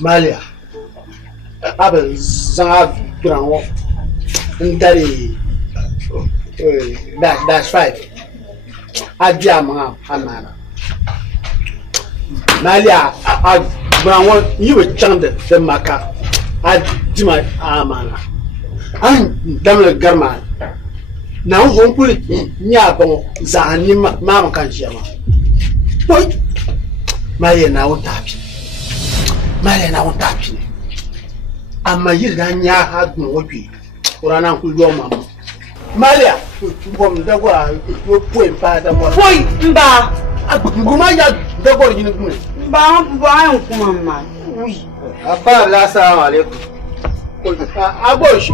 Malia. Abe zanga durango. Ndari dash 5. Adia mga amana. Malia durango you chang the maka. Adima amana. An damle garma. Na ho kuli nya bon zani mama kan jema. Boy. Malia na utapi. Malia na utapi. Ama yirga nya ha gun wopi. Urana ku yo mama. Malia, bom da gwa yo poe pa da mo. Boy, mba. Nguma ya da gwa yin gun. Mba an kuma ma. Oui. Apa la assalamu alaikum. Abosh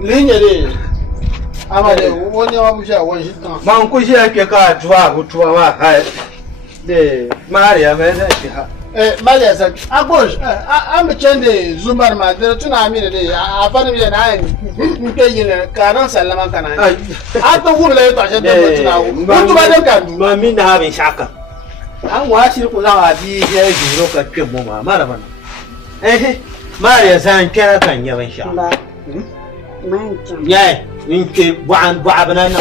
linya de. Amade woni wa musha woni tan. Man ku shi yake ka tuwa ma hai. De Maria me da shi ha. Malia sa Abosh am chende zumbar ma de tuna amire de afani mi na ai nke yin karan sallama kana. Ato wurle to ashe de tuna wu. Mutu ba de kan. Ma min da habin shaka. An wa shi ku za a bi ya jiro ka kin mu ma mara bana. Maria san kana kan yaban sha. Mba. Man chan. Yai min ke bu'an bu'abana na.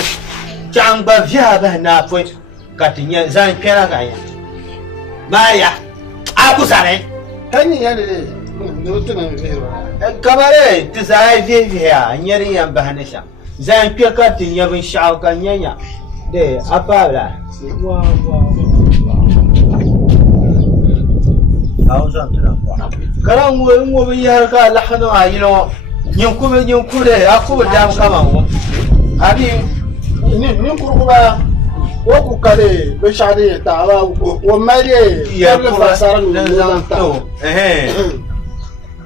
Chan ba fiya ba na foi katinya zan kana kan ya. Maria aku sare. Tanyi ya de do tuna mi ro. Kamare tisai fiya nyari yan ba na sha. Zan ke katin yaban sha kan yanya. De apala. Karan wo bi har ka lahano ayino nyinkure akuba dam kama wo abi Ni kuru ba wo ku kale be shade ta ba wo mari ya le ko fasara nu dan zan to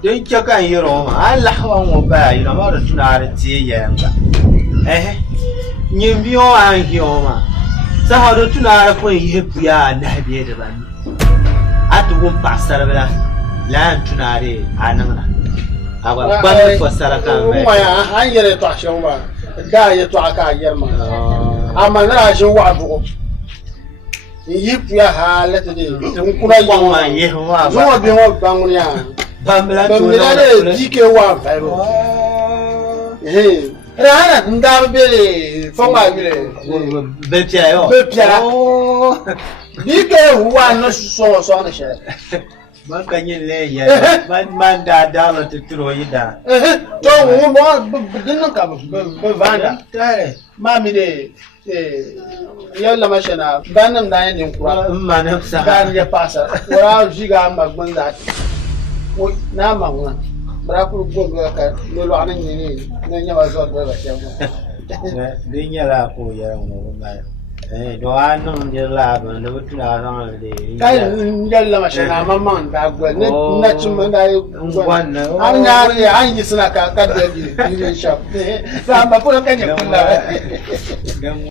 den ke kan yiro ma Allah wan wo ba yino ma da tunare tie yanga nyimbiyo an hiyo ma sa ha do tunare ko yi buya na biye da ban atugun pasara bela lan tunare ananga agwa ban fasara kan ma ya an yere to ashe ba da ya to aka yerma amma na ashe wa bugo yi puya halata de tun kuna yi wa ye wa zo bi wa bangun ya bambla to ne da dike wa fairo rana nda bele foma bele be pia yo be pia dike wa no so na she man kan yin le ya man da la tuturo yida to wo mo dinnan ka be vanda tare mami de yalla mashana banam da yin kura man sa kan ya pasa wara jiga magban da na magwa bara ku gogo ka lo anan ne ne nya ba zo da ba ta mu din ya la ko ya mu ba do anon de la ba no tuna ran de kai yalla mashana mamman da gwa ne na cin da wannan an yare an yi suna ka da bi shop ba ba ko kan ya kula